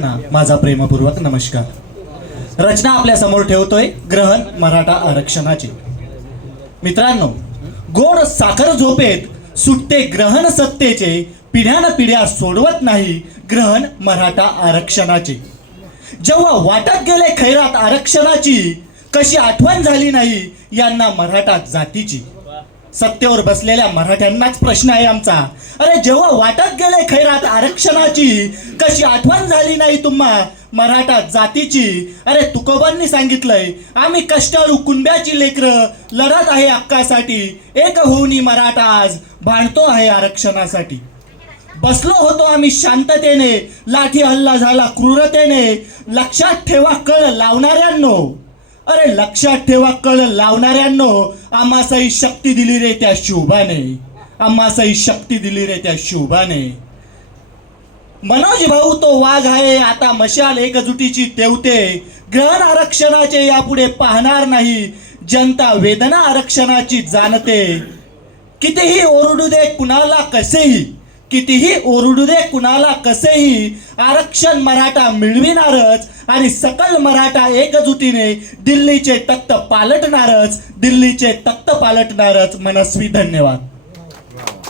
ना माझा प्रेमपूर्वक नमस्कार. रचना आपल्यासमोर ठेवतोय ग्रहण मराठा आरक्षणाची. मित्रांनो गोड साखर झोपेत सुटते ग्रहण सत्तेचे पिढ्यान पिढ्या सोडवत नाही ग्रहण मराठा आरक्षणाचे. जेव्हा वाटत गेले खैरात आरक्षणाची कशी आठवण झाली नाही यांना मराठा जातीची. सत्तेवर बसलेल्या मराठ्यांनाच प्रश्न आहे आमचा. अरे जेव्हा वाटत गेले खैरात आरक्षणाची कशी आठवण झाली नाही तुम्हा मराठा जातीची? अरे तुकोबांनी सांगितलंय आम्ही कष्टाळू कुंब्याची लेकरं लढत आहे हक्कासाठी. एक होऊनी मराठा आज भांडतो आहे आरक्षणासाठी. बसलो होतो आम्ही शांततेने लाठी हल्ला झाला क्रूरतेने. लक्षात ठेवा कळ लावणाऱ्यांनो. अरे लक्षात ठेवा कळ लावणाऱ्यांनो आम्हासही शक्ती दिली रे त्या शुभाने. आम्हासही शक्ती दिली रे त्या शुभाने. मनोज भाऊ तो वाघ आहे. आता मशाल एकजुटीची तेवते. ग्रहण आरक्षणाचे यापुढे पाहणार नाही. जनता वेदना आरक्षणाची जाणते. कितीही ओरडू दे कुणाला कसेही. कितीही ओरडू दे कुणाला कसेही आरक्षण मराठा मिळविणारच आणि सकल मराठा एकजुटीने दिल्लीचे तख्त पालटणारच दिल्लीचे तख्त पालटणारच. मनस्वी धन्यवाद.